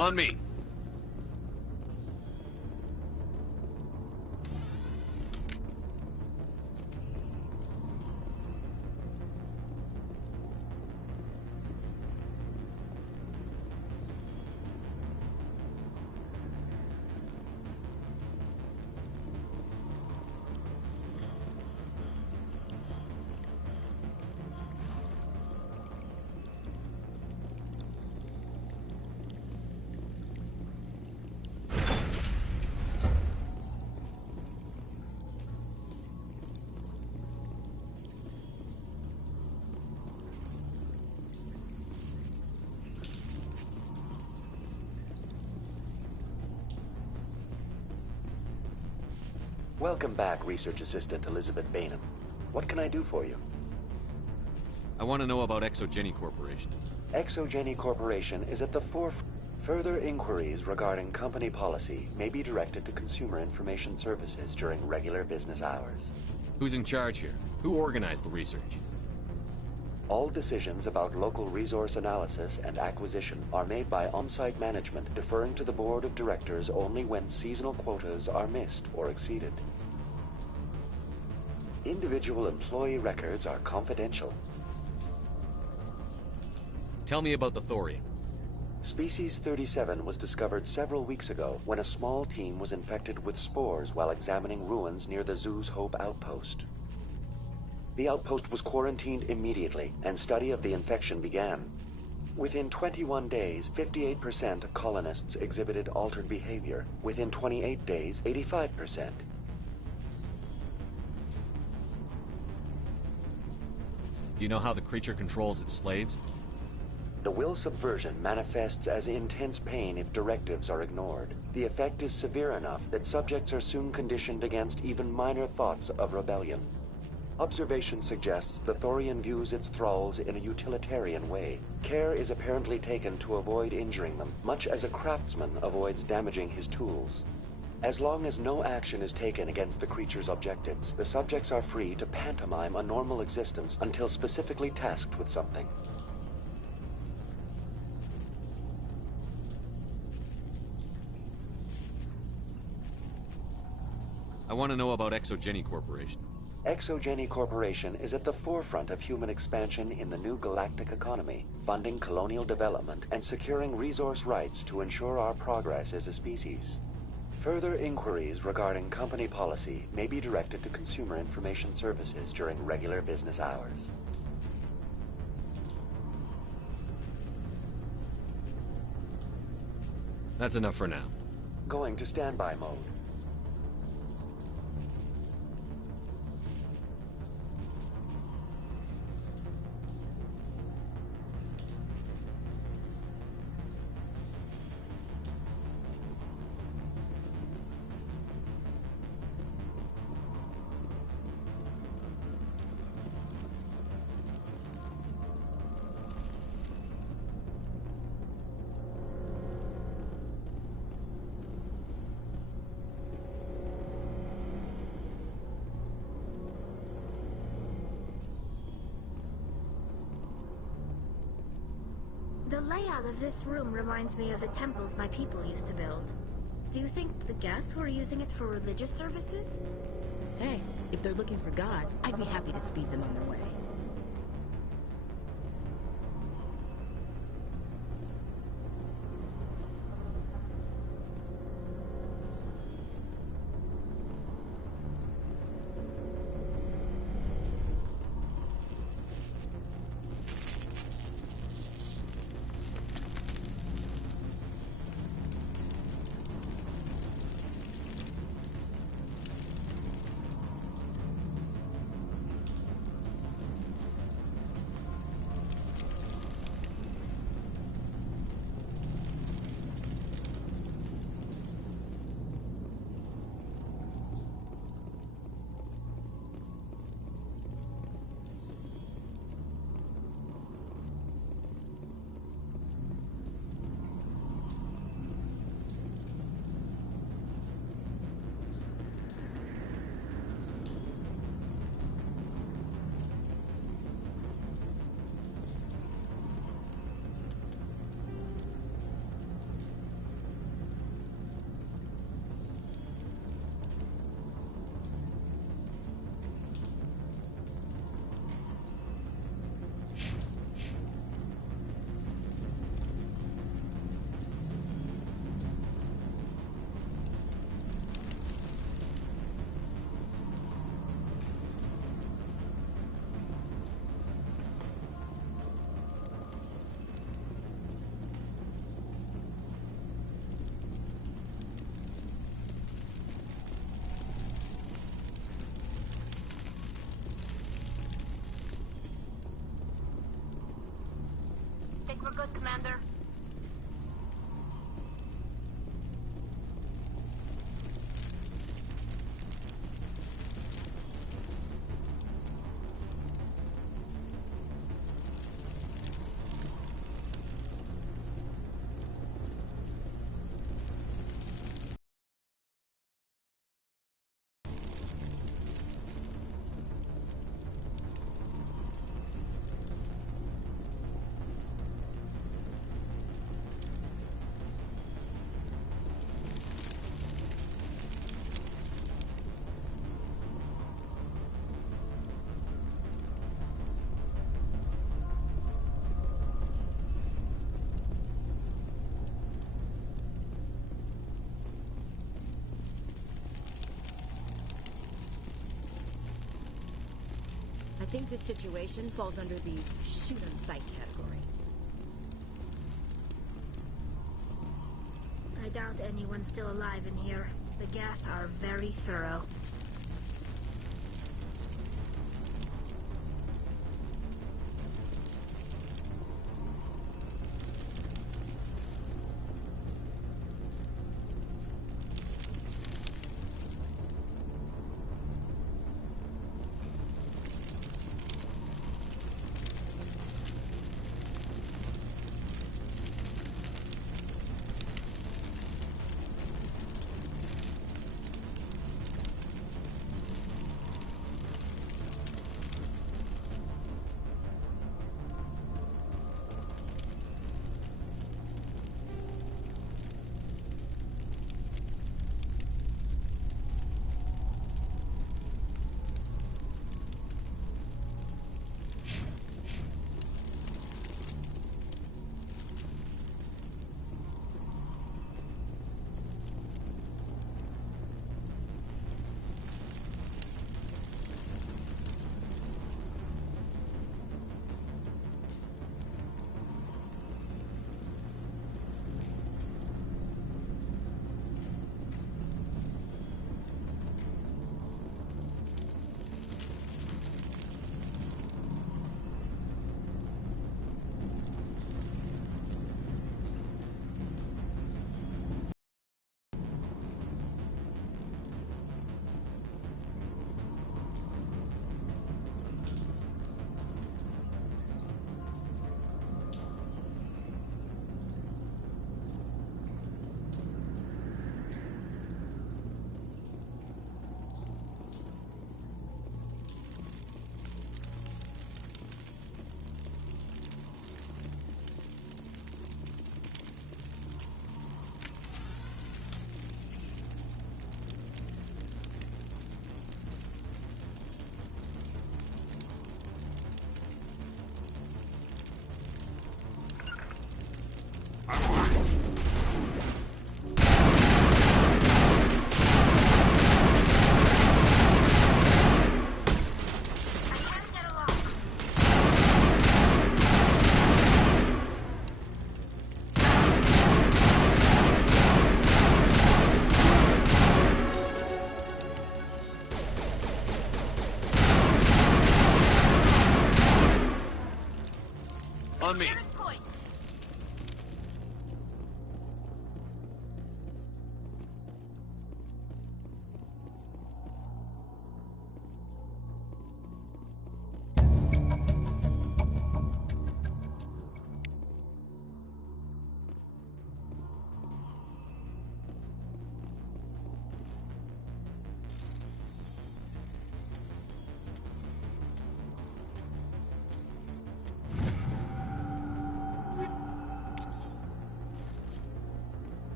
On me. Welcome back, Research Assistant Elizabeth Bainham. What can I do for you? I want to know about ExoGeni Corporation. ExoGeni Corporation is at the forefront. Further inquiries regarding company policy may be directed to Consumer Information Services during regular business hours. Who's in charge here? Who organized the research? All decisions about local resource analysis and acquisition are made by on-site management, deferring to the board of directors only when seasonal quotas are missed or exceeded. Individual employee records are confidential. Tell me about the thorium. Species 37 was discovered several weeks ago when a small team was infected with spores while examining ruins near the zoo's Hope outpost. The outpost was quarantined immediately, and study of the infection began. Within 21 days, 58% of colonists exhibited altered behavior. Within 28 days, 85%. Do you know how the creature controls its slaves? The will subversion manifests as intense pain if directives are ignored. The effect is severe enough that subjects are soon conditioned against even minor thoughts of rebellion. Observation suggests the Thorian views its thralls in a utilitarian way. Care is apparently taken to avoid injuring them, much as a craftsman avoids damaging his tools. As long as no action is taken against the creature's objectives, the subjects are free to pantomime a normal existence until specifically tasked with something. I want to know about ExoGeni Corporation. ExoGeni Corporation is at the forefront of human expansion in the new galactic economy, funding colonial development and securing resource rights to ensure our progress as a species. Further inquiries regarding company policy may be directed to Consumer Information Services during regular business hours. That's enough for now. Going to standby mode. The layout of this room reminds me of the temples my people used to build. Do you think the Geth were using it for religious services? Hey, if they're looking for God, I'd be happy to speed them on their way. Think we're good, Commander? think this situation falls under the shoot-on-sight category. I doubt anyone's still alive in here. The Geth are very thorough.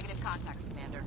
Negative contacts, Commander.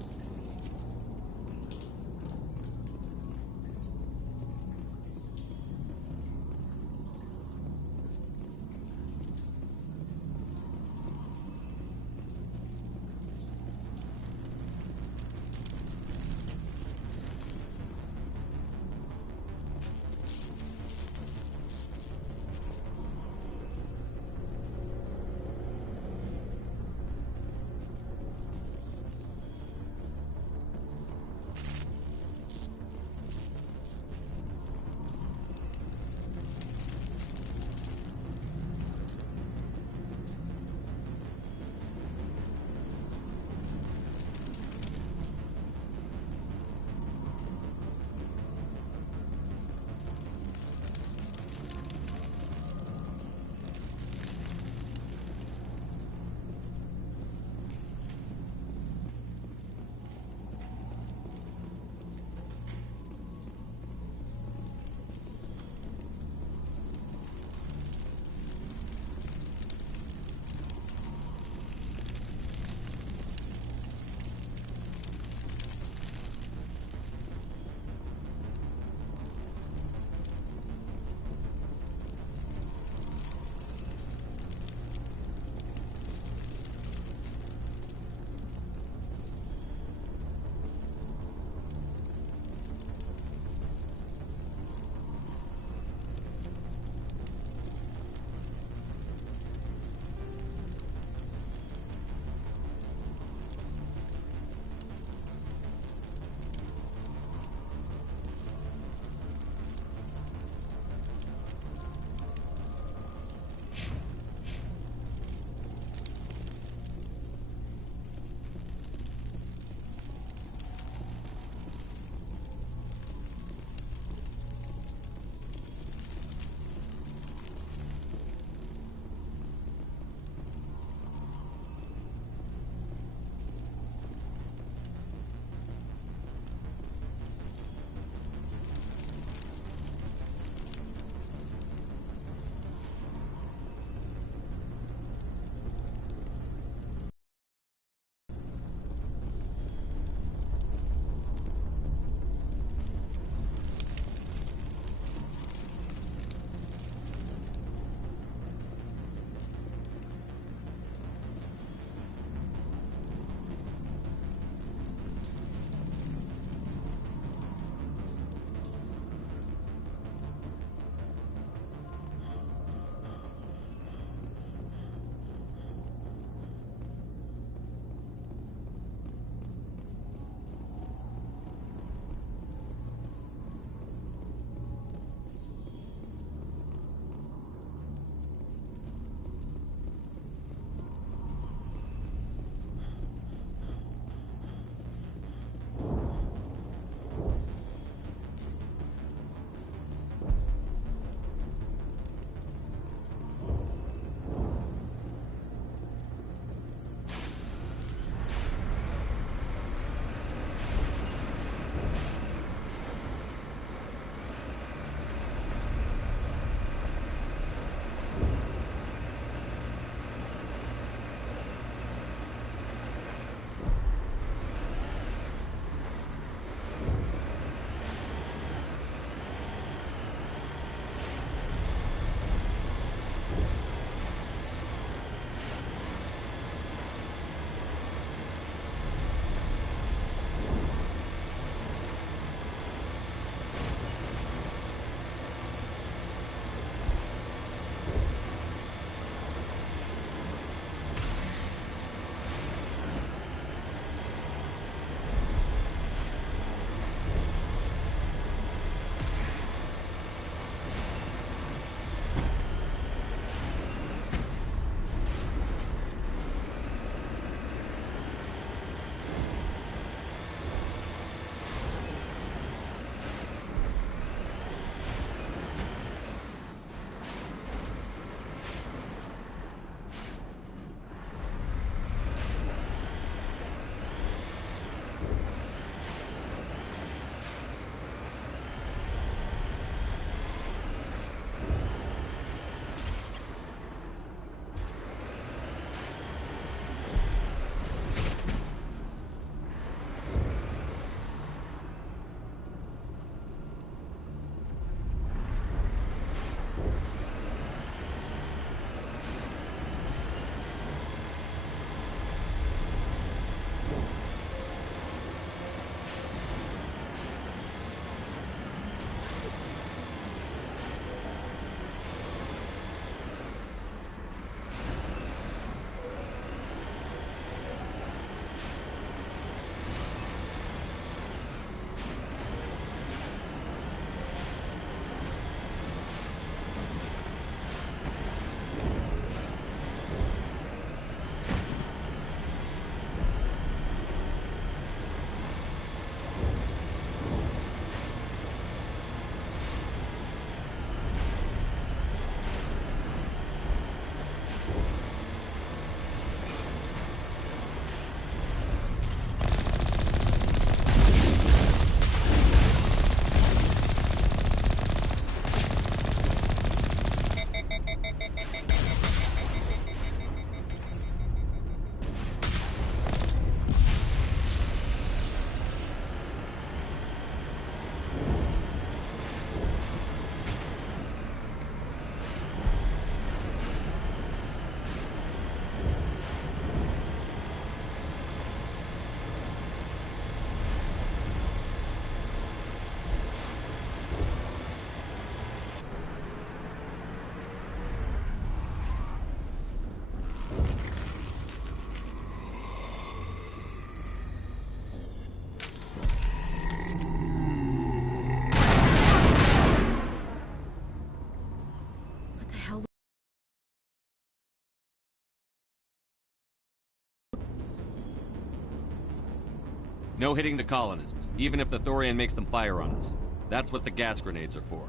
No hitting the colonists, even if the Thorian makes them fire on us. That's what the gas grenades are for.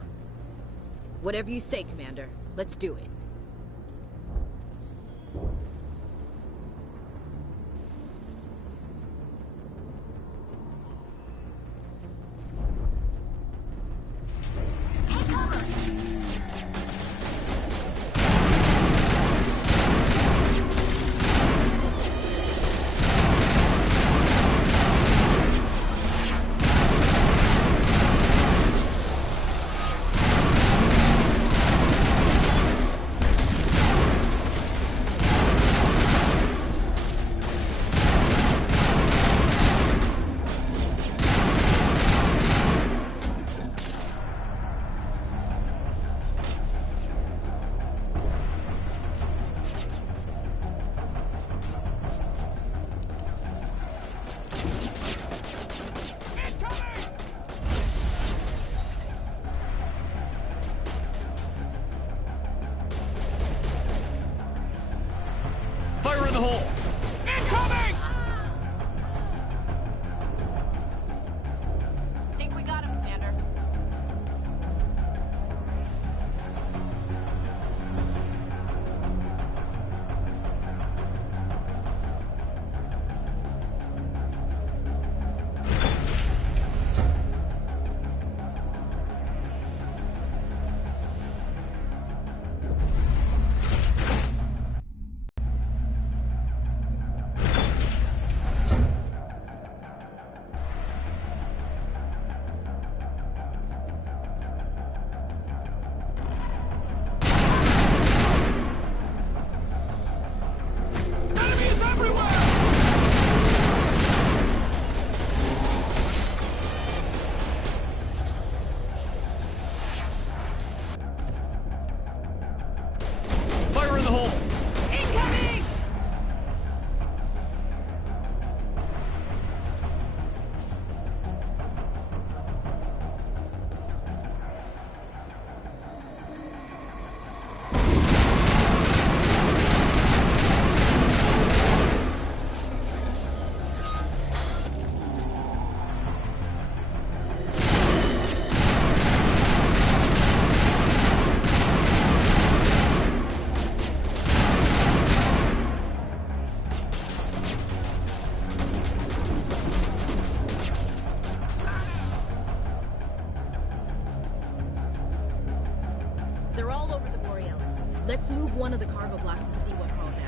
Whatever you say, Commander. Let's do it. Fire in the hole! Incoming! Think we got him, Commander. Enemies everywhere! Fire in the hole! Incoming! They're all over the Borealis. Let's move one of the cargo blocks and see what crawls out.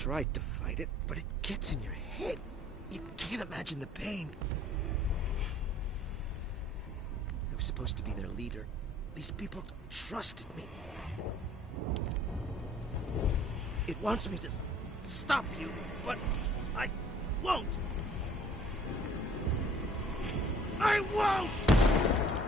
tried to fight it, but it gets in your head. You can't imagine the pain. I was supposed to be their leader. These people trusted me. It wants me to stop you, but I won't. I won't!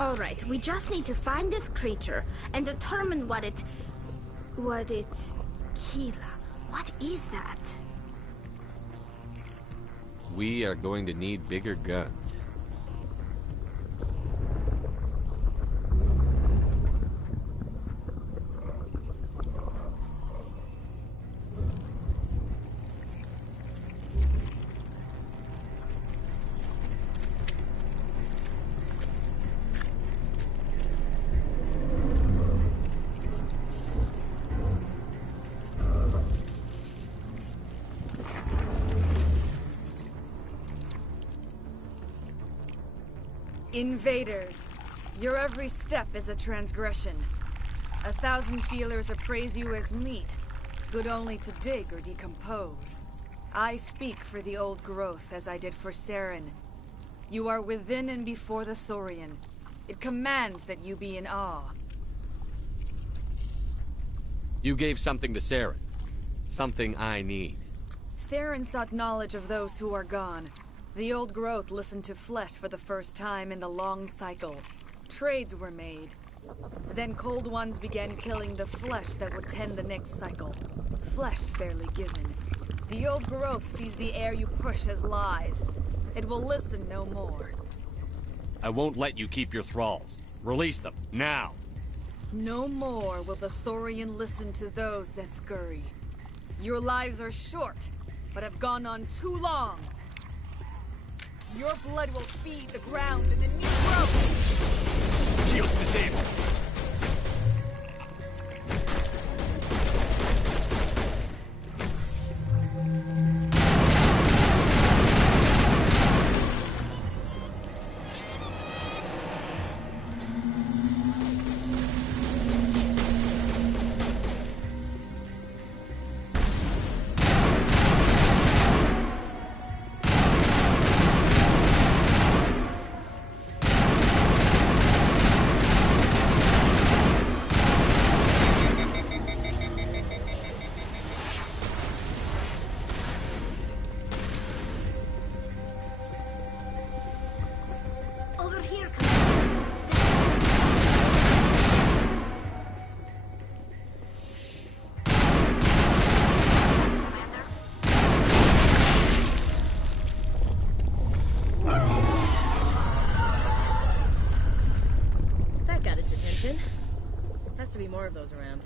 Alright, we just need to find this creature and determine what it... Keela, what is that? We are going to need bigger guns. Invaders, your every step is a transgression. 1,000 feelers appraise you as meat, good only to dig or decompose. I speak for the old growth as I did for Saren. You are within and before the Thorian. It commands that you be in awe. You gave something to Saren. Something I need. Saren sought knowledge of those who are gone. The old growth listened to flesh for the first time in the long cycle. Trades were made. Then cold ones began killing the flesh that would tend the next cycle. Flesh fairly given. The old growth sees the air you push as lies. It will listen no more. I won't let you keep your thralls. Release them, now! No more will the Thorian listen to those that scurry. Your lives are short, but have gone on too long. Your blood will feed the ground and the new growth! Shields disabled! more of those around.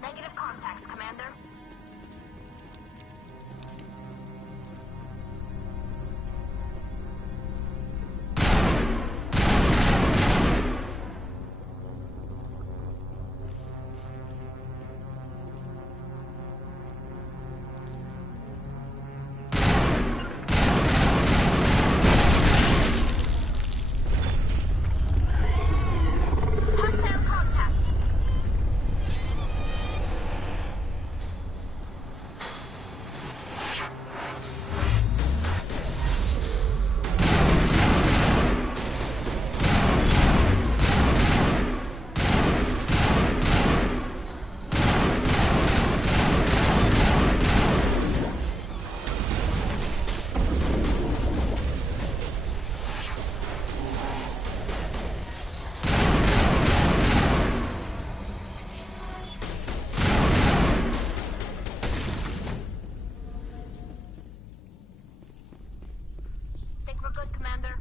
Negative contacts, Commander. Hostile contact. Think we're good, Commander?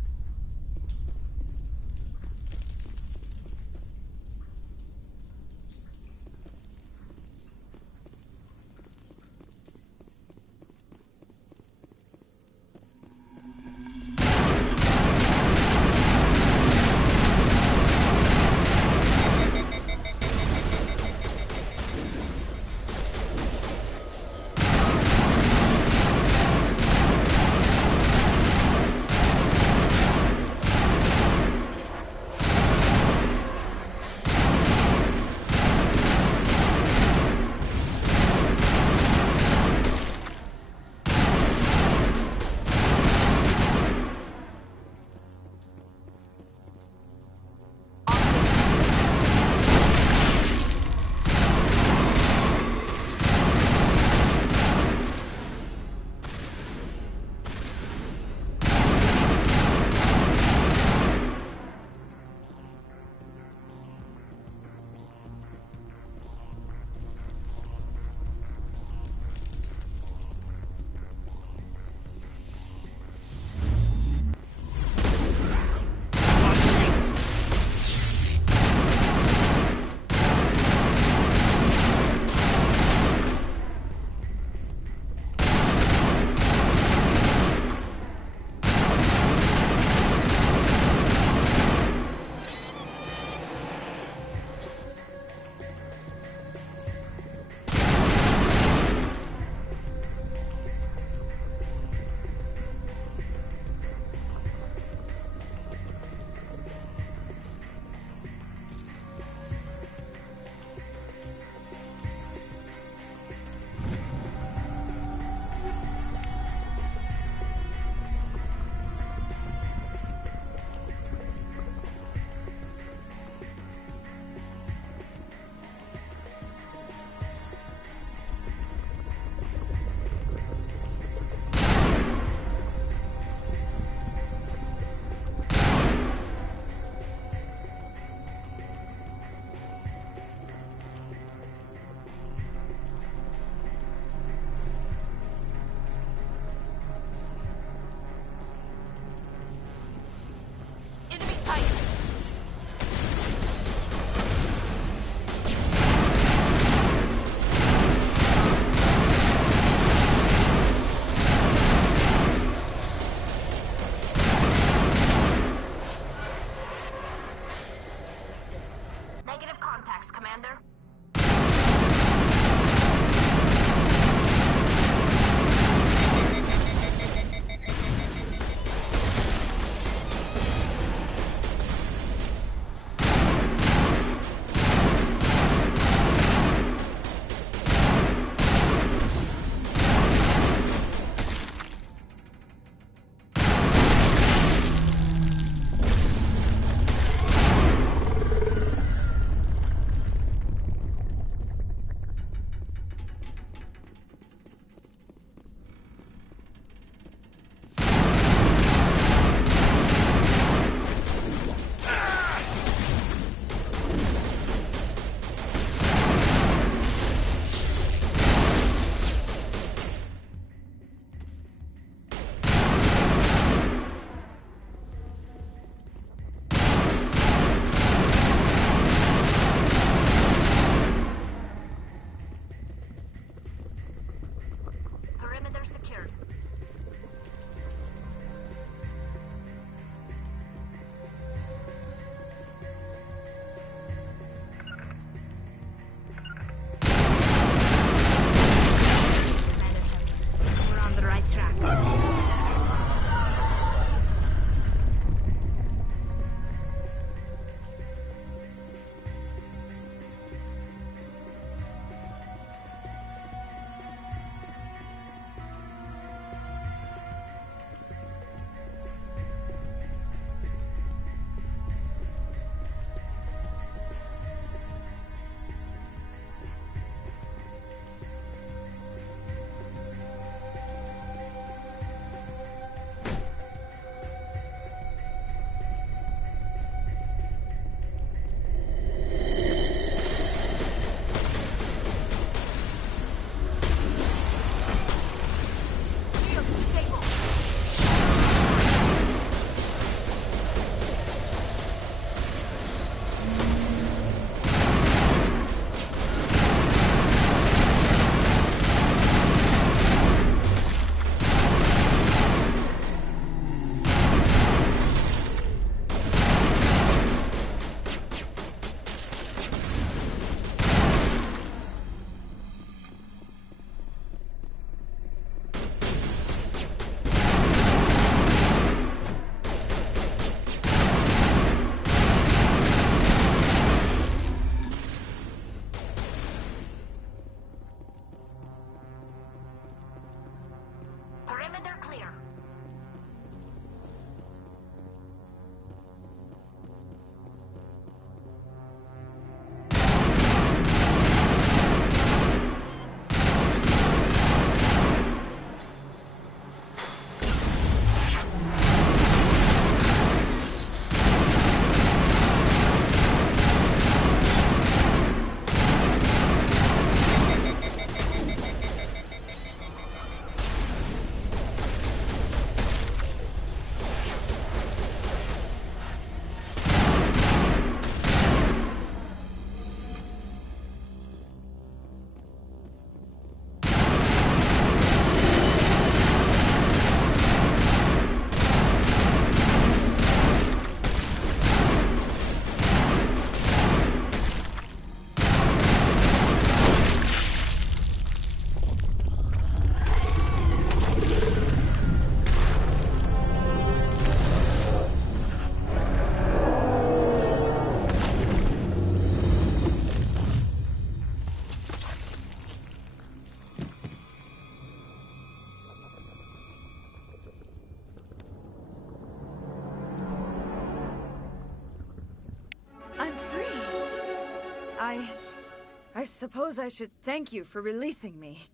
I suppose I should thank you for releasing me.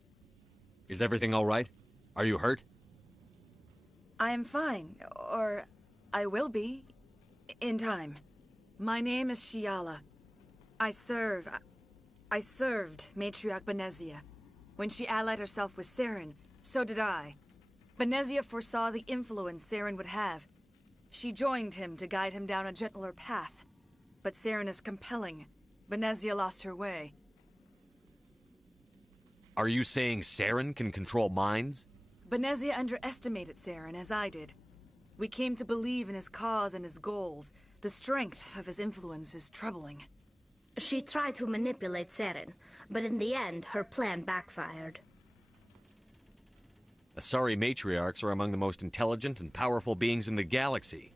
Is everything all right? Are you hurt? I am fine, or I will be, in time. My name is Shiala. I served Matriarch Benezia. When she allied herself with Saren, so did I. Benezia foresaw the influence Saren would have. She joined him to guide him down a gentler path. But Saren is compelling. Benezia lost her way. Are you saying Saren can control minds? Benezia underestimated Saren, as I did. We came to believe in his cause and his goals. The strength of his influence is troubling. She tried to manipulate Saren, but in the end, her plan backfired. Asari matriarchs are among the most intelligent and powerful beings in the galaxy.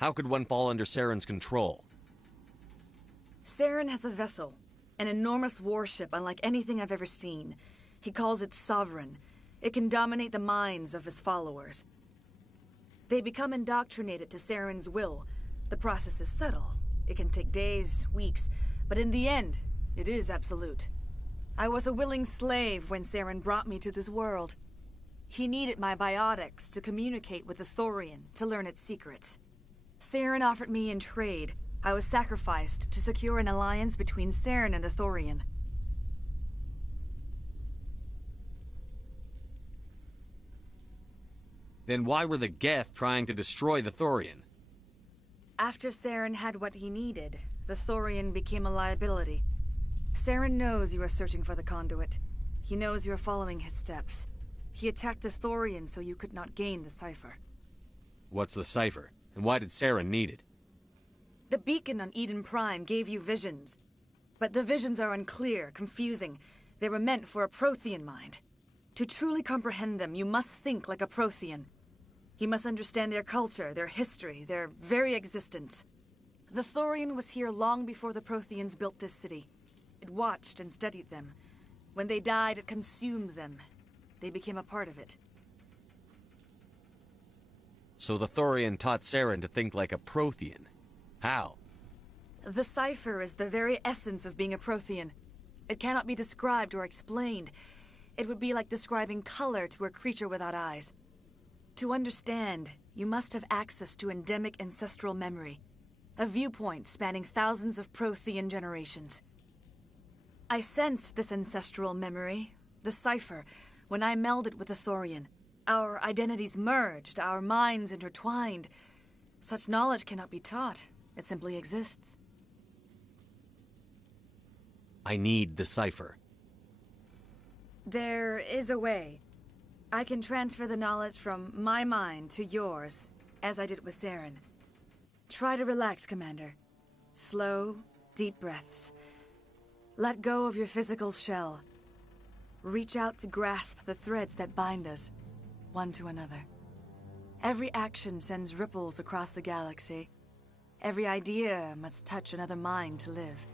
How could one fall under Saren's control? Saren has a vessel, an enormous warship unlike anything I've ever seen. He calls it Sovereign. It can dominate the minds of his followers. They become indoctrinated to Saren's will. The process is subtle. It can take days, weeks, but in the end, it is absolute. I was a willing slave when Saren brought me to this world. He needed my biotics to communicate with the Thorian, to learn its secrets. Saren offered me in trade. I was sacrificed to secure an alliance between Saren and the Thorian. Then why were the Geth trying to destroy the Thorian? After Saren had what he needed, the Thorian became a liability. Saren knows you are searching for the conduit. He knows you are following his steps. He attacked the Thorian so you could not gain the cipher. What's the cipher? And why did Saren need it? The beacon on Eden Prime gave you visions. But the visions are unclear, confusing. They were meant for a Prothean mind. To truly comprehend them, you must think like a Prothean. You must understand their culture, their history, their very existence. The Thorian was here long before the Protheans built this city. It watched and studied them. When they died, it consumed them. They became a part of it. So the Thorian taught Saren to think like a Prothean. How? The cipher is the very essence of being a Prothean. It cannot be described or explained. It would be like describing color to a creature without eyes. To understand, you must have access to endemic ancestral memory. A viewpoint spanning thousands of Prothean generations. I sensed this ancestral memory, the cipher, when I melded with the Thorian. Our identities merged, our minds intertwined. Such knowledge cannot be taught. It simply exists. I need the cipher. There is a way. I can transfer the knowledge from my mind to yours, as I did with Saren. Try to relax, Commander. Slow, deep breaths. Let go of your physical shell. Reach out to grasp the threads that bind us, one to another. Every action sends ripples across the galaxy. Every idea must touch another mind to live.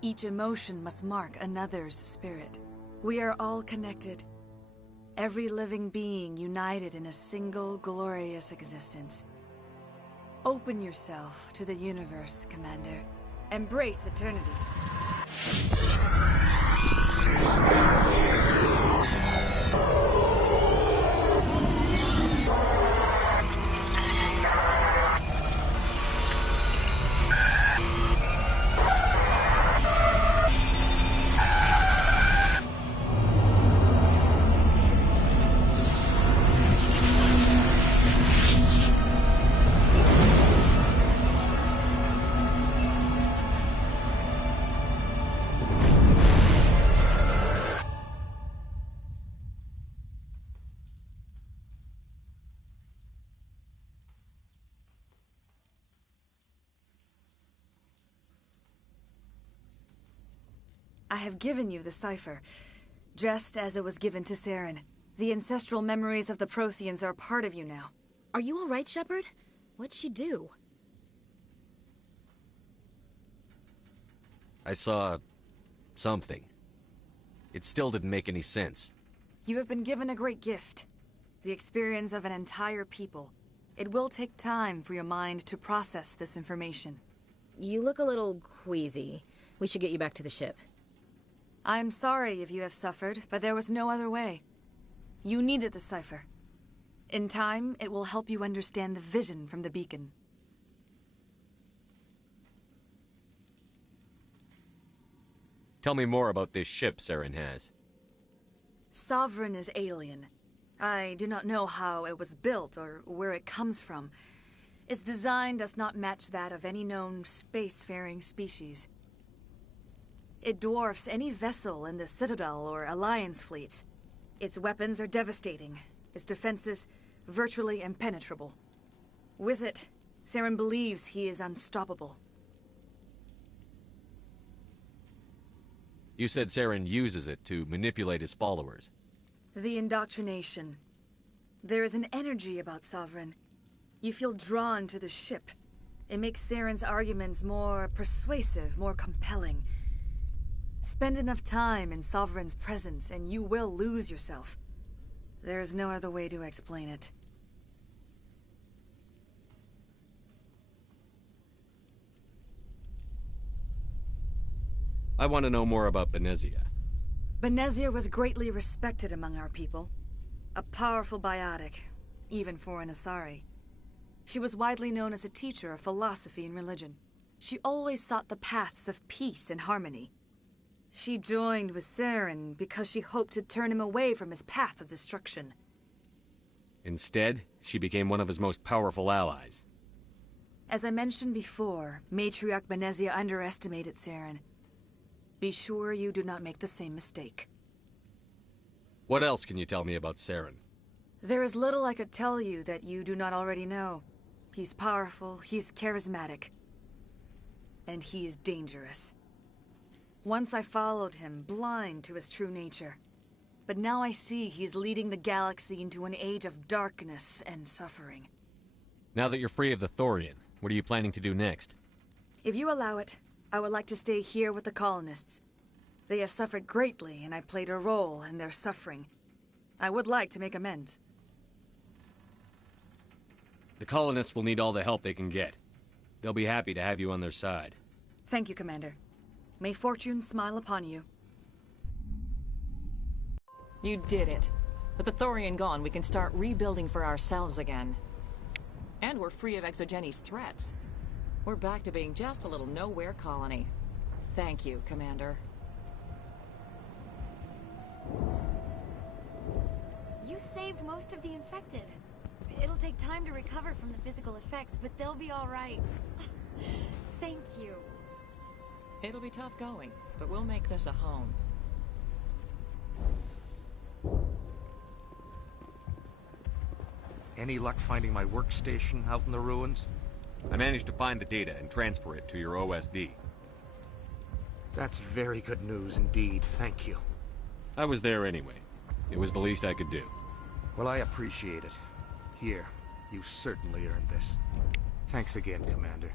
Each emotion must mark another's spirit. We are all connected. Every living being united in a single glorious existence. Open yourself to the universe, Commander. Embrace eternity. I have given you the cipher, just as it was given to Saren. The ancestral memories of the Protheans are a part of you now. Are you all right, Shepard? What'd she do? I saw something. It still didn't make any sense. You have been given a great gift. The experience of an entire people. It will take time for your mind to process this information. You look a little queasy. We should get you back to the ship. I'm sorry if you have suffered, but there was no other way. You needed the cipher. In time, it will help you understand the vision from the beacon. Tell me more about this ship Saren has. Sovereign is alien. I do not know how it was built or where it comes from. Its design does not match that of any known spacefaring species. It dwarfs any vessel in the Citadel or Alliance fleets. Its weapons are devastating, its defenses virtually impenetrable. With it, Saren believes he is unstoppable. You said Saren uses it to manipulate his followers. The indoctrination. There is an energy about Sovereign. You feel drawn to the ship. It makes Saren's arguments more persuasive, more compelling. Spend enough time in Sovereign's presence and you will lose yourself. There's no other way to explain it. I want to know more about Benezia. Benezia was greatly respected among our people. A powerful biotic, even for an Asari. She was widely known as a teacher of philosophy and religion. She always sought the paths of peace and harmony. She joined with Saren because she hoped to turn him away from his path of destruction. Instead, she became one of his most powerful allies. As I mentioned before, Matriarch Benezia underestimated Saren. Be sure you do not make the same mistake. What else can you tell me about Saren? There is little I could tell you that you do not already know. He's powerful, he's charismatic, and he is dangerous. Once I followed him, blind to his true nature. But now I see he's leading the galaxy into an age of darkness and suffering. Now that you're free of the Thorian, what are you planning to do next? If you allow it, I would like to stay here with the colonists. They have suffered greatly, and I played a role in their suffering. I would like to make amends. The colonists will need all the help they can get. They'll be happy to have you on their side. Thank you, Commander. May fortune smile upon you. You did it. With the Thorian gone, we can start rebuilding for ourselves again. And we're free of Exogenes' threats. We're back to being just a little nowhere colony. Thank you, Commander. You saved most of the infected. It'll take time to recover from the physical effects, but they'll be all right. Thank you. It'll be tough going, but we'll make this a home. Any luck finding my workstation out in the ruins? I managed to find the data and transfer it to your OSD. That's very good news indeed, thank you. I was there anyway. It was the least I could do. Well, I appreciate it. Here, you've certainly earned this. Thanks again, Commander.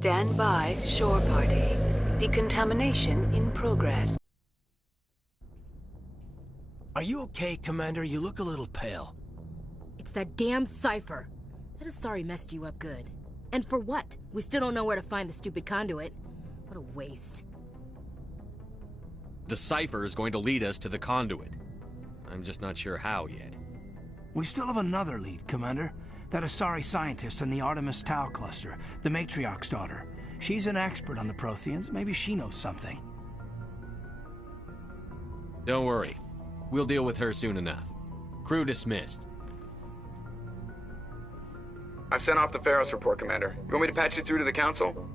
Stand by, shore party. Decontamination in progress. Are you okay, Commander? You look a little pale. It's that damn cipher. That Asari messed you up good. And for what? We still don't know where to find the stupid conduit. What a waste. The cipher is going to lead us to the conduit. I'm just not sure how yet. We still have another lead, Commander. That Asari scientist in the Artemis Tau cluster, the Matriarch's daughter. She's an expert on the Protheans. Maybe she knows something. Don't worry. We'll deal with her soon enough. Crew dismissed. I've sent off the Pharos report, Commander. You want me to patch you through to the Council?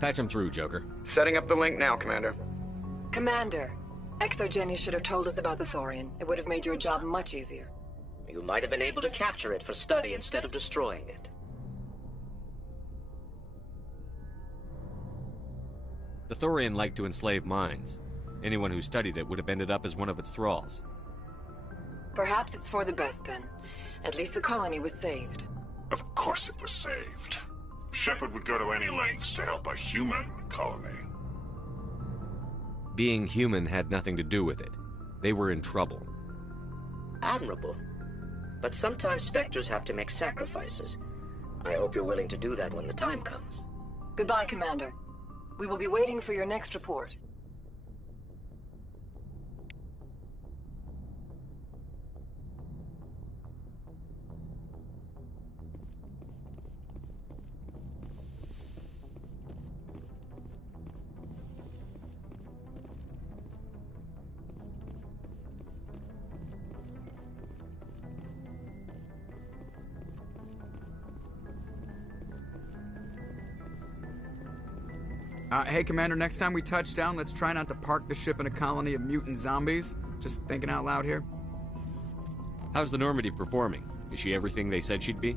Patch him through, Joker. Setting up the link now, Commander. Commander, Exogeny should have told us about the Thorian. It would have made your job much easier. You might have been able to capture it for study instead of destroying it. The Thorian liked to enslave minds. Anyone who studied it would have ended up as one of its thralls. Perhaps it's for the best then. At least the colony was saved. Of course it was saved. Shepard would go to any lengths to help a human colony. Being human had nothing to do with it. They were in trouble. Admirable. But sometimes Spectres have to make sacrifices. I hope you're willing to do that when the time comes. Goodbye, Commander. We will be waiting for your next report. Hey, Commander, next time we touch down, let's try not to park the ship in a colony of mutant zombies. Just thinking out loud here. How's the Normandy performing? Is she everything they said she'd be?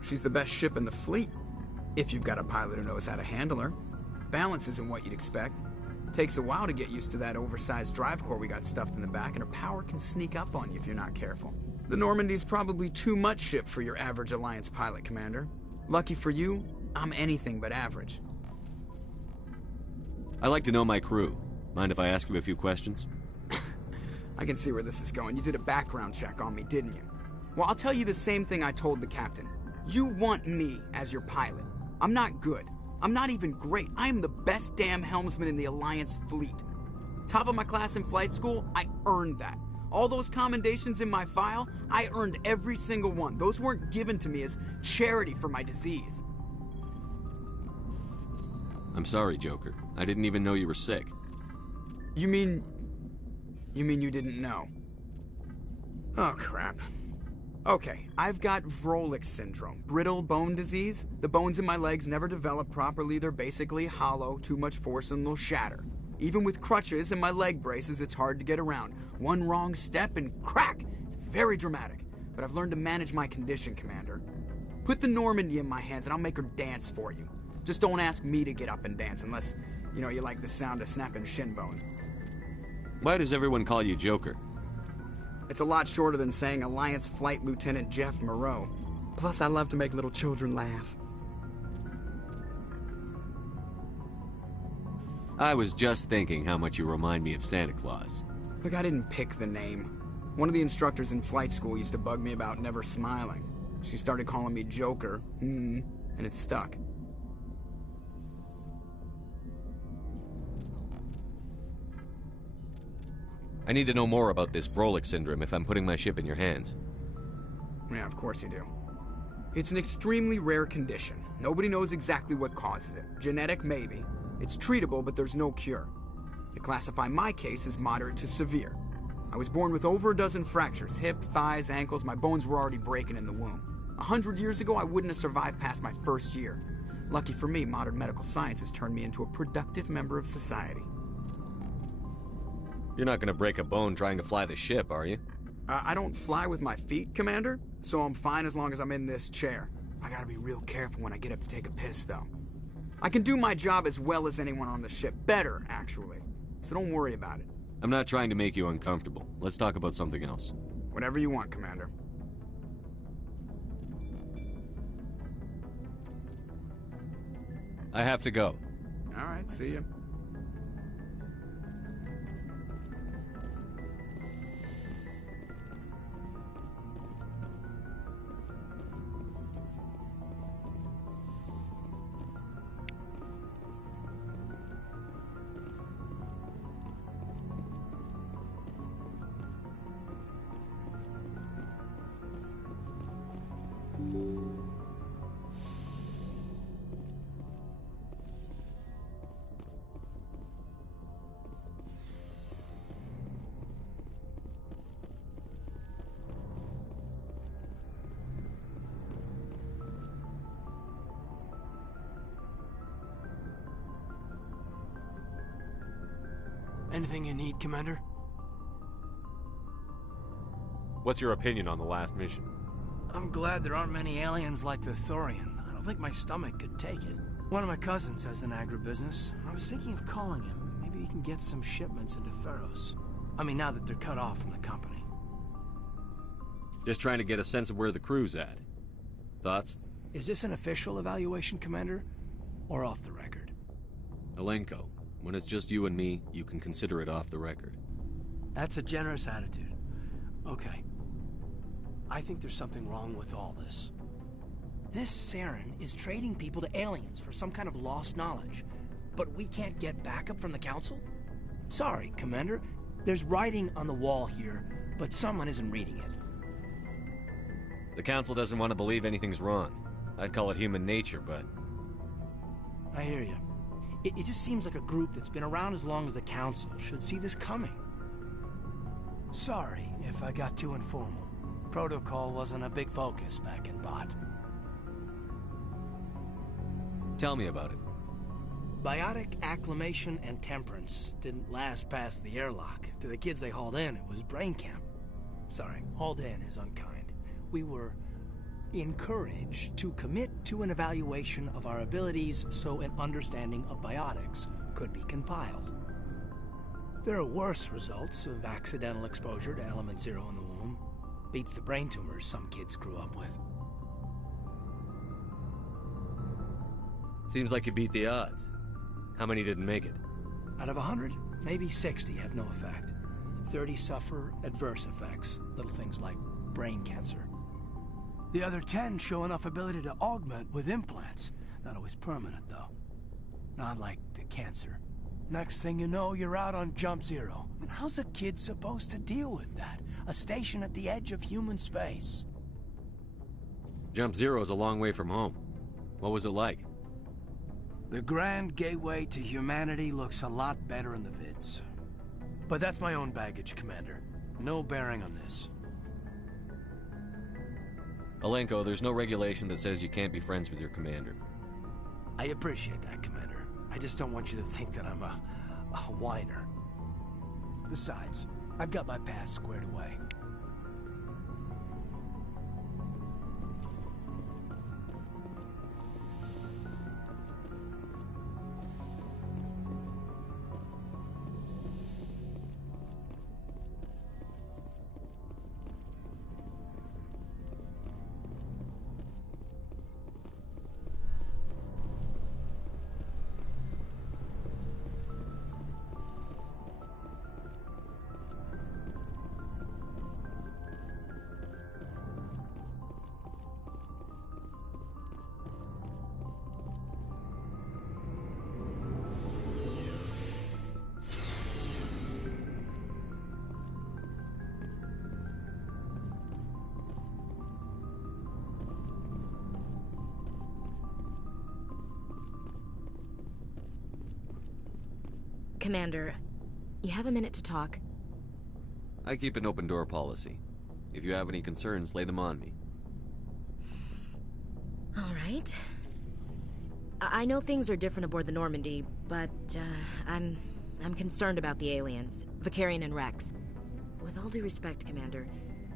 She's the best ship in the fleet. If you've got a pilot who knows how to handle her. Balance isn't what you'd expect. Takes a while to get used to that oversized drive core we got stuffed in the back, and her power can sneak up on you if you're not careful. The Normandy's probably too much ship for your average Alliance pilot, Commander. Lucky for you, I'm anything but average. I like to know my crew. Mind if I ask you a few questions? I can see where this is going. You did a background check on me, didn't you? Well, I'll tell you the same thing I told the captain. You want me as your pilot. I'm not good. I'm not even great. I am the best damn helmsman in the Alliance fleet. Top of my class in flight school, I earned that. All those commendations in my file, I earned every single one. Those weren't given to me as charity for my disease. I'm sorry, Joker. I didn't even know you were sick. You mean you didn't know? Oh, crap. Okay, I've got Vrolik syndrome, brittle bone disease. The bones in my legs never develop properly. They're basically hollow, too much force and they'll shatter. Even with crutches and my leg braces, it's hard to get around. One wrong step and crack! It's very dramatic, but I've learned to manage my condition, Commander. Put the Normandy in my hands and I'll make her dance for you. Just don't ask me to get up and dance unless, you know, you like the sound of snapping shin bones. Why does everyone call you Joker? It's a lot shorter than saying Alliance Flight Lieutenant Jeff Moreau. Plus, I love to make little children laugh. I was just thinking how much you remind me of Santa Claus. Look, I didn't pick the name. One of the instructors in flight school used to bug me about never smiling. She started calling me Joker, and it stuck. I need to know more about this Vrolik syndrome if I'm putting my ship in your hands. Yeah, of course you do. It's an extremely rare condition. Nobody knows exactly what causes it. Genetic, maybe. It's treatable, but there's no cure. They classify my case as moderate to severe. I was born with over a dozen fractures, hip, thighs, ankles. My bones were already breaking in the womb. 100 years ago, I wouldn't have survived past my first year. Lucky for me, modern medical science has turned me into a productive member of society. You're not gonna break a bone trying to fly the ship, are you? I don't fly with my feet, Commander, so I'm fine as long as I'm in this chair. I gotta be real careful when I get up to take a piss, though. I can do my job as well as anyone on the ship. Better, actually. So don't worry about it. I'm not trying to make you uncomfortable. Let's talk about something else. Whatever you want, Commander. I have to go. All right, see ya. Anything you need, Commander? What's your opinion on the last mission? I'm glad there aren't many aliens like the Thorian. I don't think my stomach could take it. One of my cousins has an agribusiness. I was thinking of calling him. Maybe he can get some shipments into Pharos. I mean, now that they're cut off from the company. Just trying to get a sense of where the crew's at. Thoughts? Is this an official evaluation, Commander? Or off the record? Alenko, when it's just you and me, you can consider it off the record. That's a generous attitude. Okay. I think there's something wrong with all this. This Saren is trading people to aliens for some kind of lost knowledge. But we can't get backup from the Council? Sorry, Commander. There's writing on the wall here, but someone isn't reading it. The Council doesn't want to believe anything's wrong. I'd call it human nature, but... I hear you. It just seems like a group that's been around as long as the Council should see this coming. Sorry if I got too informal. Protocol wasn't a big focus back in Bot. Tell me about it. Biotic acclimation and temperance didn't last past the airlock. To the kids they hauled in, it was brain camp. Sorry, hauled in is unkind. We were encouraged to commit to an evaluation of our abilities so an understanding of biotics could be compiled. There are worse results of accidental exposure to Element Zero in the womb. Beats the brain tumors some kids grew up with. Seems like you beat the odds. How many didn't make it? Out of 100, maybe 60 have no effect. 30 suffer adverse effects, little things like brain cancer. The other 10 show enough ability to augment with implants. Not always permanent, though. Not like the cancer. Next thing you know, you're out on Jump Zero. And how's a kid supposed to deal with that? A station at the edge of human space. Jump Zero's a long way from home. What was it like? The grand gateway to humanity looks a lot better in the vids. But that's my own baggage, Commander. No bearing on this. Alenko, there's no regulation that says you can't be friends with your commander. I appreciate that, Commander. I just don't want you to think that I'm a whiner. Besides, I've got my past squared away. Commander, you have a minute to talk? I keep an open door policy. If you have any concerns, lay them on me. All right. I know things are different aboard the Normandy, but I'm concerned about the aliens, Vicarian and Rex. With all due respect, Commander,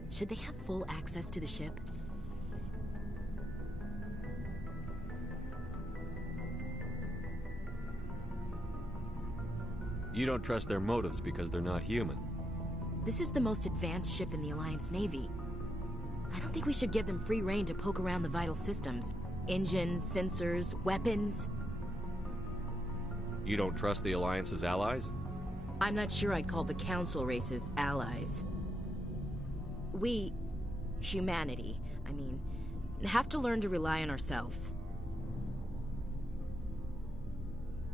should they have full access to the ship? You don't trust their motives because they're not human. This is the most advanced ship in the Alliance Navy. I don't think we should give them free rein to poke around the vital systems. Engines, sensors, weapons. You don't trust the Alliance's allies? I'm not sure I'd call the Council races allies. We, humanity, I mean, have to learn to rely on ourselves.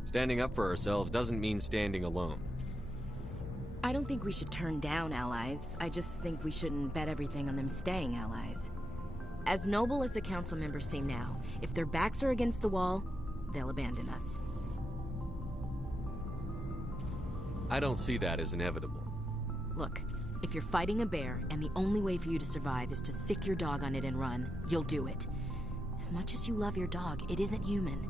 Standing up for ourselves doesn't mean standing alone. I don't think we should turn down allies. I just think we shouldn't bet everything on them staying allies. As noble as the Council members seem now, if their backs are against the wall, they'll abandon us. I don't see that as inevitable. Look, if you're fighting a bear and the only way for you to survive is to sick your dog on it and run, you'll do it. As much as you love your dog, it isn't human.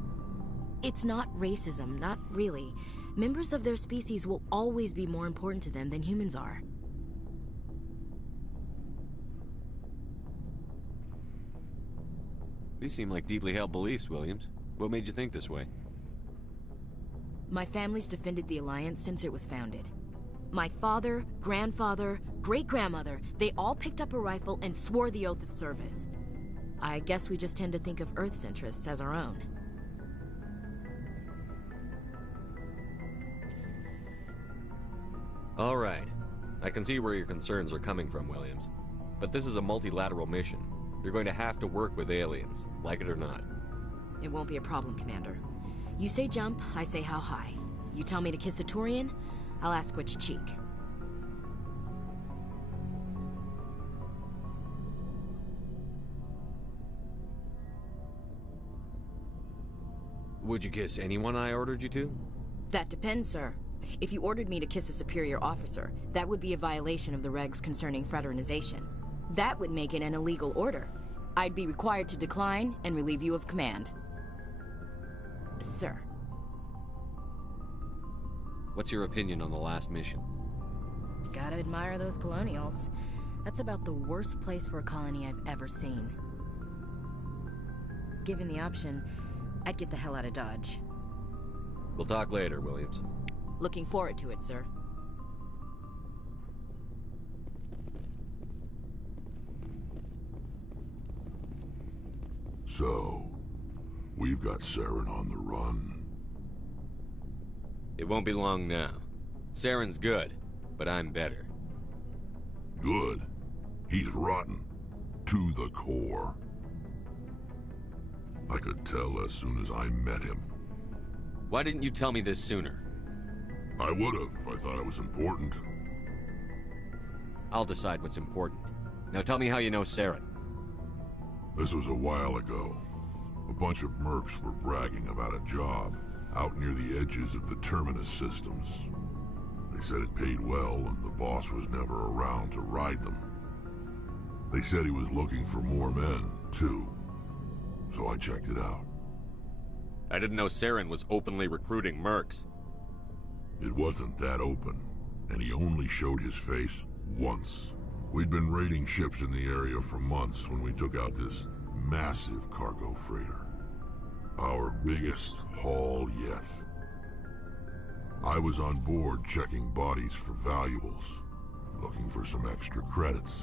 It's not racism, not really. Members of their species will always be more important to them than humans are. These seem like deeply held beliefs, Williams. What made you think this way? My family's defended the Alliance since it was founded. My father, grandfather, great-grandmother, they all picked up a rifle and swore the oath of service. I guess we just tend to think of Earth's interests as our own. All right. I can see where your concerns are coming from, Williams. But this is a multilateral mission. You're going to have to work with aliens, like it or not. It won't be a problem, Commander. You say jump, I say how high. You tell me to kiss a Turian, I'll ask which cheek. Would you kiss anyone I ordered you to? That depends, sir. If you ordered me to kiss a superior officer, that would be a violation of the regs concerning fraternization. That would make it an illegal order. I'd be required to decline and relieve you of command. Sir. What's your opinion on the last mission? Gotta admire those colonials. That's about the worst place for a colony I've ever seen. Given the option, I'd get the hell out of Dodge. We'll talk later, Williams. Looking forward to it, sir. So, we've got Saren on the run. It won't be long now. Saren's good, but I'm better. Good? He's rotten. To the core. I could tell as soon as I met him. Why didn't you tell me this sooner? I would've if I thought it was important. I'll decide what's important. Now tell me how you know Saren. This was a while ago. A bunch of mercs were bragging about a job out near the edges of the Terminus systems. They said it paid well and the boss was never around to ride them. They said he was looking for more men, too. So I checked it out. I didn't know Saren was openly recruiting mercs. It wasn't that open, and he only showed his face once. We'd been raiding ships in the area for months when we took out this massive cargo freighter. Our biggest haul yet. I was on board checking bodies for valuables, looking for some extra credits.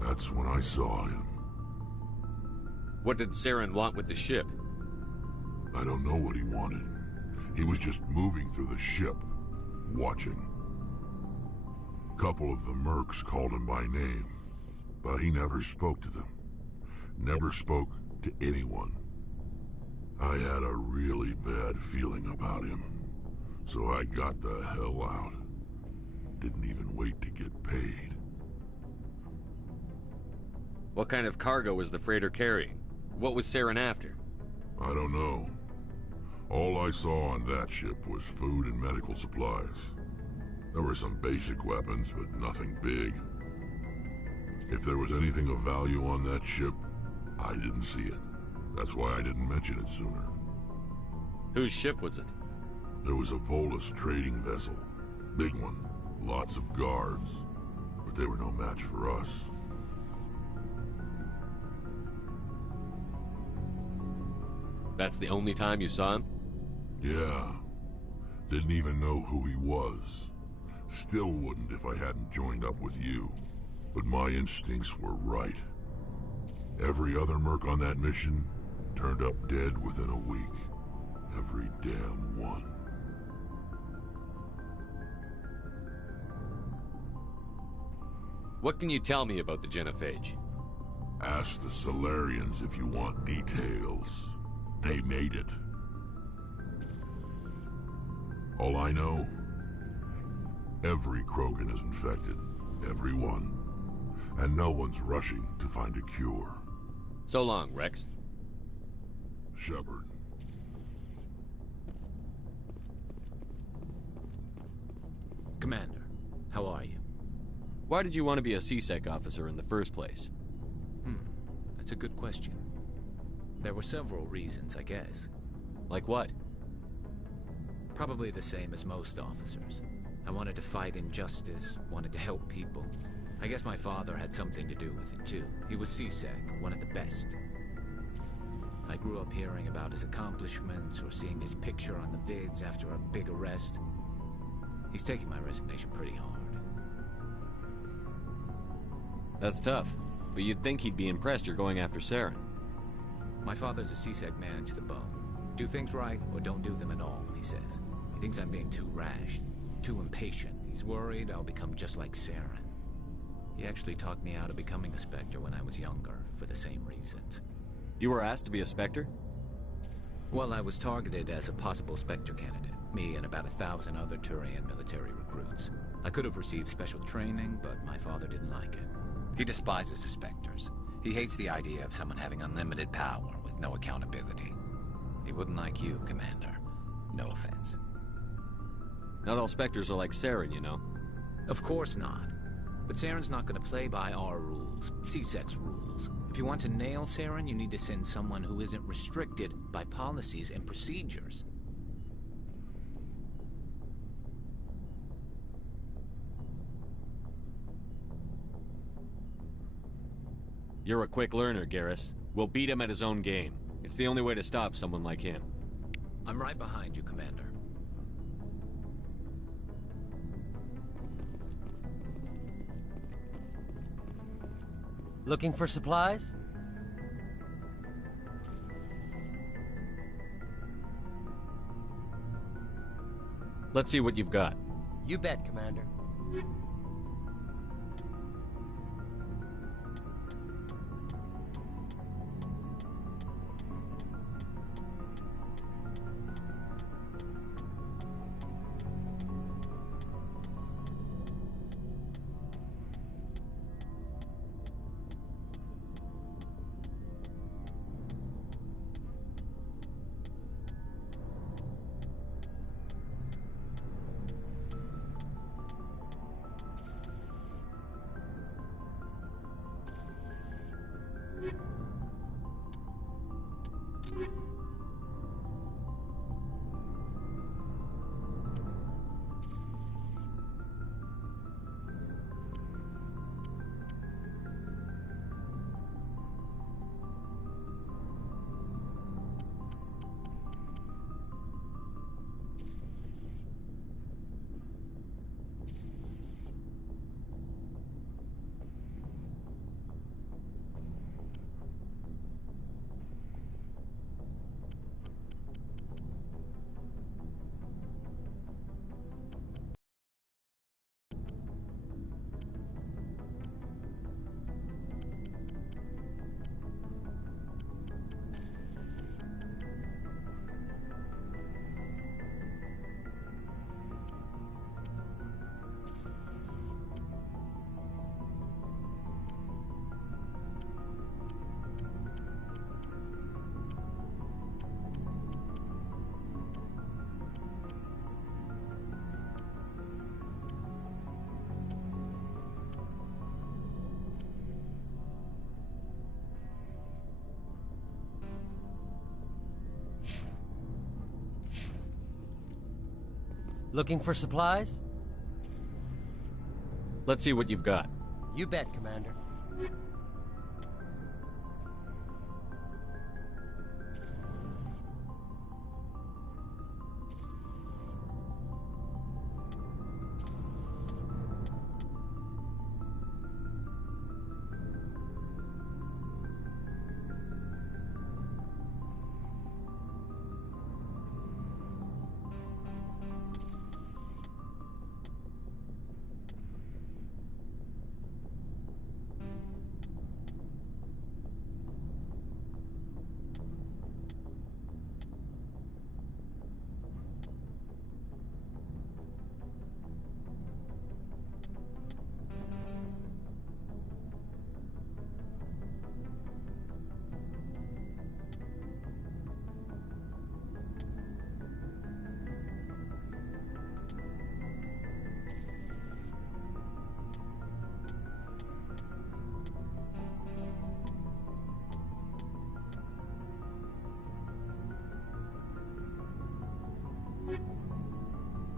That's when I saw him. What did Saren want with the ship? I don't know what he wanted. He was just moving through the ship, watching. Couple of the mercs called him by name, but he never spoke to them. Never spoke to anyone. I had a really bad feeling about him, so I got the hell out. Didn't even wait to get paid. What kind of cargo was the freighter carrying? What was Saren after? I don't know. All I saw on that ship was food and medical supplies. There were some basic weapons, but nothing big. If there was anything of value on that ship, I didn't see it. That's why I didn't mention it sooner. Whose ship was it? There was a Volus trading vessel. Big one. Lots of guards. But they were no match for us. That's the only time you saw him? Yeah. Didn't even know who he was. Still wouldn't if I hadn't joined up with you. But my instincts were right. Every other merc on that mission turned up dead within a week. Every damn one. What can you tell me about the genophage? Ask the Solarians if you want details. They made it. All I know, every Krogan is infected. Every one. And no one's rushing to find a cure. So long, Rex. Shepard. Commander, how are you? Why did you want to be a C-Sec officer in the first place? That's a good question. There were several reasons, I guess. Like what? Probably the same as most officers. I wanted to fight injustice, wanted to help people. I guess my father had something to do with it, too. He was C-Sec, one of the best. I grew up hearing about his accomplishments or seeing his picture on the vids after a big arrest. He's taking my resignation pretty hard. That's tough, but you'd think he'd be impressed you're going after Saren. My father's a C-Sec man to the bone. Do things right or don't do them at all, he says. He thinks I'm being too rash, too impatient. He's worried I'll become just like Saren. He actually talked me out of becoming a Spectre when I was younger, for the same reasons. You were asked to be a Spectre? Well, I was targeted as a possible Spectre candidate. Me and about 1,000 other Turian military recruits. I could have received special training, but my father didn't like it. He despises the Spectres. He hates the idea of someone having unlimited power with no accountability. He wouldn't like you, Commander. No offense. Not all Spectres are like Saren, you know. Of course not. But Saren's not going to play by our rules, C-Sec's rules. If you want to nail Saren, you need to send someone who isn't restricted by policies and procedures. You're a quick learner, Garrus. We'll beat him at his own game. It's the only way to stop someone like him. I'm right behind you, Commander. Looking for supplies? Let's see what you've got. You bet, Commander. Looking for supplies? Let's see what you've got. You bet, Commander.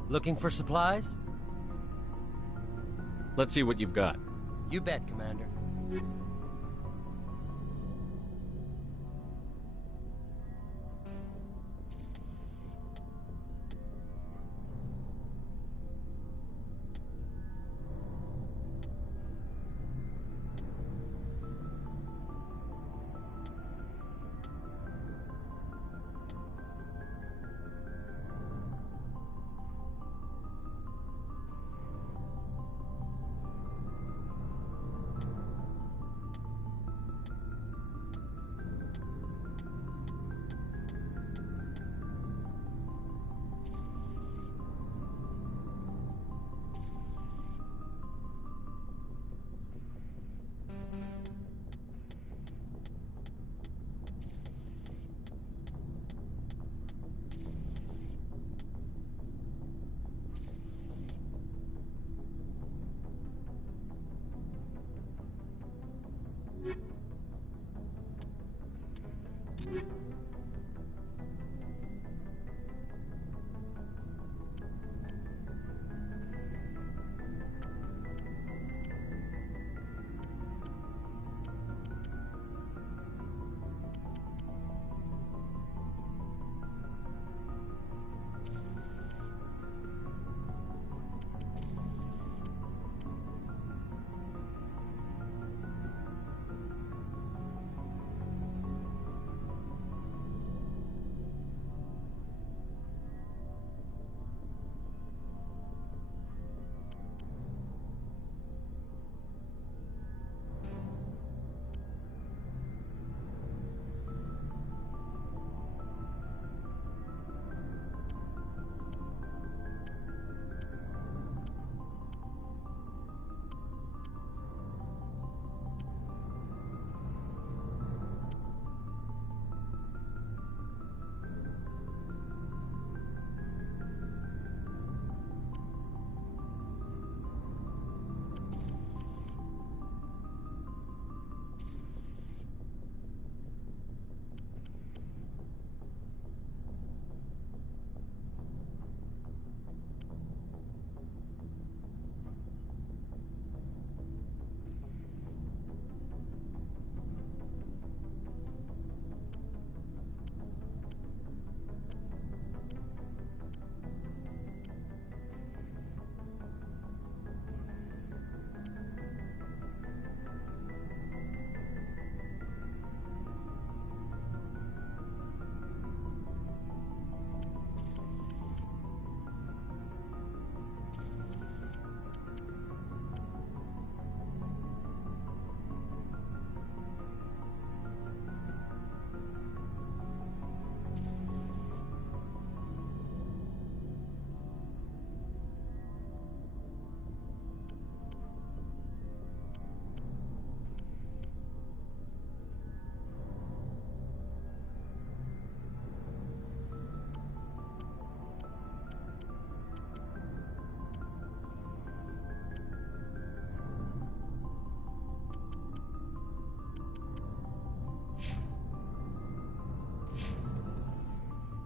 Looking for supplies? Let's see what you've got. You bet, Commander.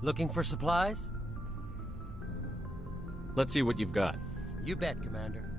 Looking for supplies? Let's see what you've got. You bet, Commander.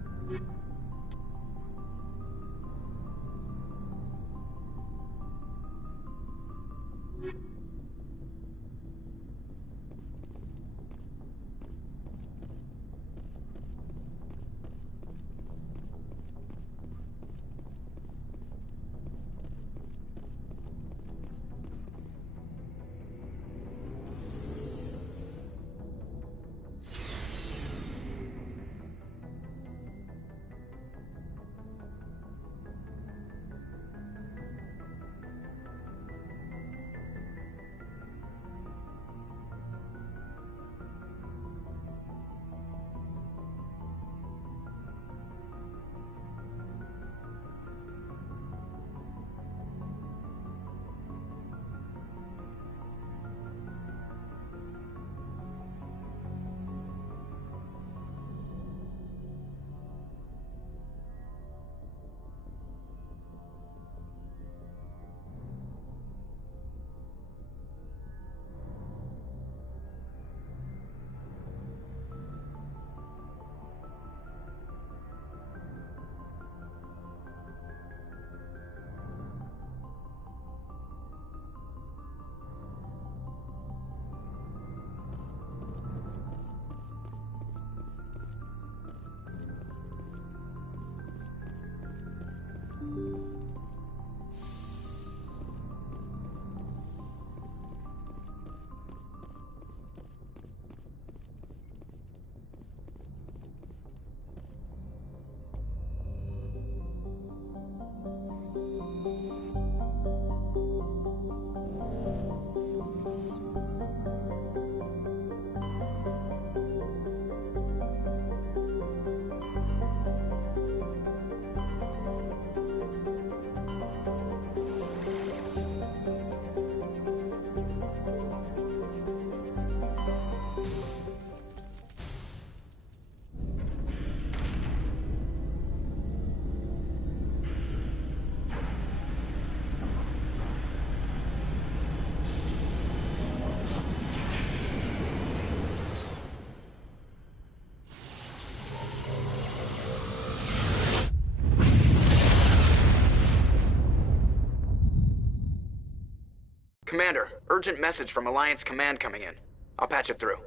Commander, urgent message from Alliance Command coming in. I'll patch it through.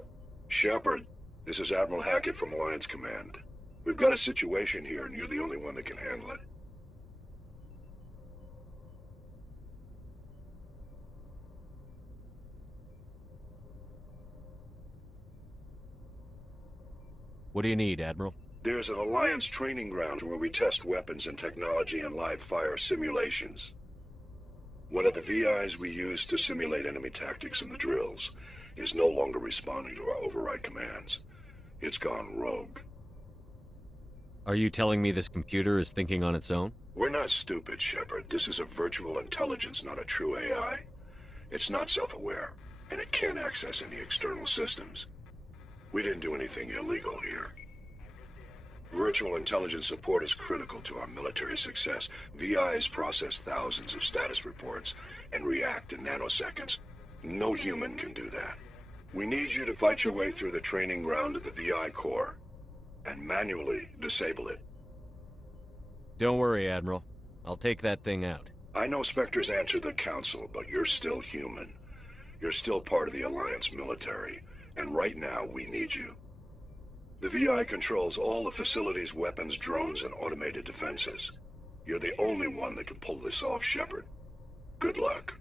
Shepard, this is Admiral Hackett from Alliance Command. We've got a situation here, and you're the only one that can handle it. What do you need, Admiral? There's an Alliance training ground where we test weapons and technology in live fire simulations. One of the VIs we use to simulate enemy tactics in the drills is no longer responding to our override commands. It's gone rogue. Are you telling me this computer is thinking on its own? We're not stupid, Shepard. This is a virtual intelligence, not a true AI. It's not self-aware, and it can't access any external systems. We didn't do anything illegal here. Virtual intelligence support is critical to our military success. VIs process thousands of status reports and react in nanoseconds. No human can do that. We need you to fight your way through the training ground of the VI core and manually disable it. Don't worry, Admiral. I'll take that thing out. I know Spectres answer the Council, but you're still human. You're still part of the Alliance military, and right now we need you. The VI controls all the facility's weapons, drones, and automated defenses. You're the only one that can pull this off, Shepard. Good luck.